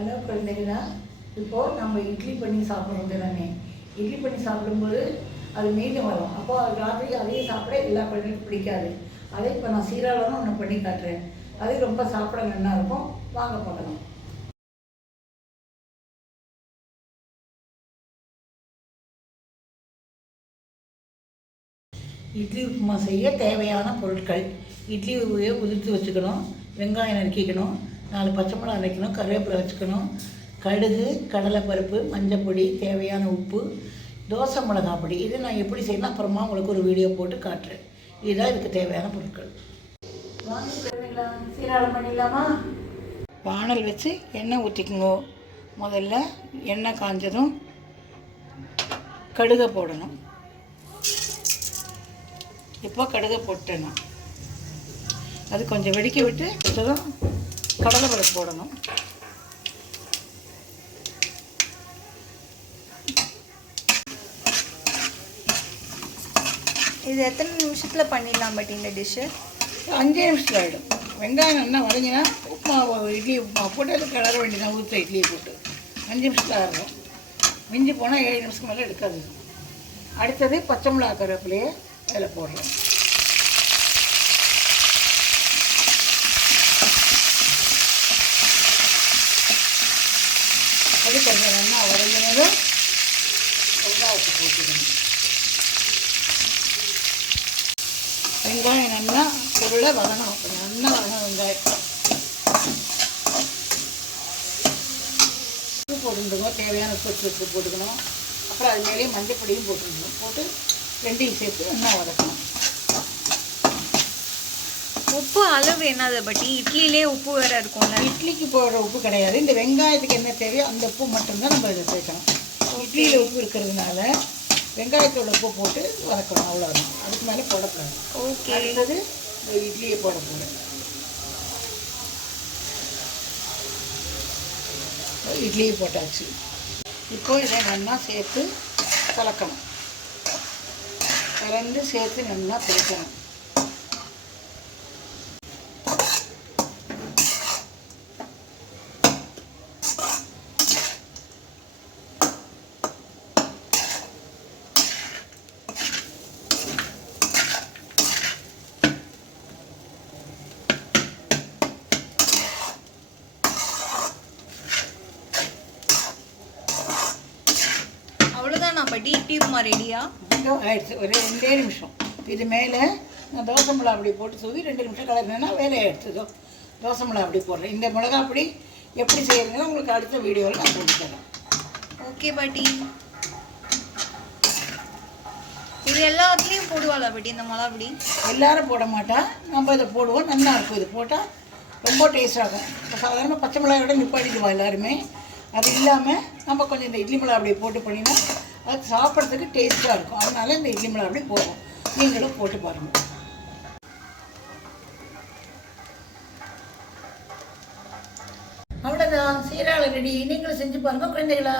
Hello குழந்தைகளா, இப்போது நம்ம இட்லி பண்ணி சாப்பிட்றது தானே. இட்லி பண்ணி சாப்பிடும்போது அது மீண்டும் வரும். அப்போது அது ராத்திரி அதையே சாப்பிட எல்லா குழந்தைகளுக்கும் பிடிக்காது. அதை இப்போ நான் சீராளன்னு ஒன்று பண்ணி காட்டுறேன். அது ரொம்ப சாப்பிட நல்லா இருக்கும். வாங்க பார்க்கலாம். இட்லி உப்புமா செய்ய தேவையான பொருட்கள்: இட்லி உவையை உதிர்த்து வச்சுக்கணும், வெங்காயம் நறுக்கிக்கணும், 4 பச்சை மிளகாய் அரைக்கணும், கருவேப்பிலை வச்சுக்கணும், கடுகு, கடலைப்பருப்பு, மஞ்சப்பொடி, தேவையான உப்பு, தோசை மிளகாய் பொடி. இது நான் எப்படி செய்யணும் அப்புறமா உங்களுக்கு ஒரு வீடியோ போட்டு காட்டுறேன். இதுதான் இதுக்கு தேவையான பொருட்கள். வாங்க சீராளம் பண்ணிடலாமா? வானல் வச்சு எண்ணெய் ஊற்றிக்குங்க. முதல்ல எண்ணெய் காஞ்சதும் கடுகை போடணும். இப்போ கடுகை போட்டேன்னா அது கொஞ்சம் வெடிக்க விட்டு வச்சதும் கடலைப்பருப்பு போடணும். இது எத்தனை நிமிஷத்தில் பண்ணிடலாம்? பட் இந்த டிஷ்ஷு 5 நிமிஷத்தில் ஆகிடும். வெங்காயம் நல்லா வதங்கினா உப்புமா இட்லி உப்புமா போட்டு அது கிளற வேண்டியதான். ஊற்ற இட்லியை போட்டு 5 நிமிஷத்தில் ஆகிடும். மிஞ்சி போனால் 7 நிமிஷத்துக்கு மேலே எடுக்காது. அடுத்தது பச்சை மிளகா கருவேப்பிலையை அதில் போடுறேன். அது கொஞ்சம் நல்லா வதங்கினதும் வெங்காயத்தை போட்டுக்கணும். வெங்காயம் நல்லா பொருளை வதங்கணும். நல்லா வதங்கணும் வெங்காயம். உப்பு போட்டுருங்க, தேவையான உப்பு போட்டுக்கணும். அப்புறம் அது மேலேயே மஞ்சள் பொடியும் போட்டுருக்கணும். போட்டு ரெண்டையும் சேர்த்து நல்லா வதக்கணும். உப்பு அளவு என்னது? பட் இட்லியிலே உப்பு வேறு இருக்கும்ல. இட்லிக்கு போடுற உப்பு கிடையாது. இந்த வெங்காயத்துக்கு என்ன தேவையோ அந்த உப்பு மட்டும்தான் நம்ம இதில் சேர்க்கணும். இட்லியில் உப்பு இருக்கிறதுனால வெங்காயத்தோட உப்பு போட்டு வதக்கணும், அவ்வளோதான். அதுக்கு மேலே போடக்கூடாது. ஓகே. அடுத்தது இந்த இட்லியை போட போகிறேன். இட்லியை போட்டாச்சு. இப்போது இதை நல்லா சேர்த்து கலக்கணும். கலந்து சேர்த்து நல்லா பிரிக்கணும். பட் இட்லி உப்புமா ரெடியா? ஆயிடுச்சு. ஒரு 2 நிமிஷம். இது மேலே நான் தோசை மிளகா அப்படி போட்டு தூவி 2 நிமிஷம் கலர்னா வேலை ஆயிடுச்சு. தோசை மிளகா அப்படி போடுறேன். இந்த மிளகா அப்படி எப்படி செய்யறதுன்னு உங்களுக்கு அடுத்த வீடியோவில் நான் போட்டு தரேன். ஓகே பாட்டி. இது எல்லாத்துலேயும் போடுவாளா பாட்டி இந்த மிளகா அப்படி? எல்லாரும் போட மாட்டா, நம்ம இதை போடுவோம். நல்லா இருக்கும். இது போட்டால் ரொம்ப டேஸ்டாகும். இப்போ சாதாரண பச்சை மிளகாயோட நிப்பாட்டிடுவா எல்லாருமே. அது இல்லாமல் நம்ம கொஞ்சம் இந்த இட்லி மிளகா அப்படி போட்டு பண்ணினா அது சாப்பிட்றதுக்கு டேஸ்ட்டாக இருக்கும். அதனால இந்த இட்லி மிளகா அப்படி போகும். நீங்களும் போட்டு பாருங்கள். அவ்வளோதான், சீராளம் ரெடி. நீங்களும் செஞ்சு பாருங்கள் குழந்தைகளா.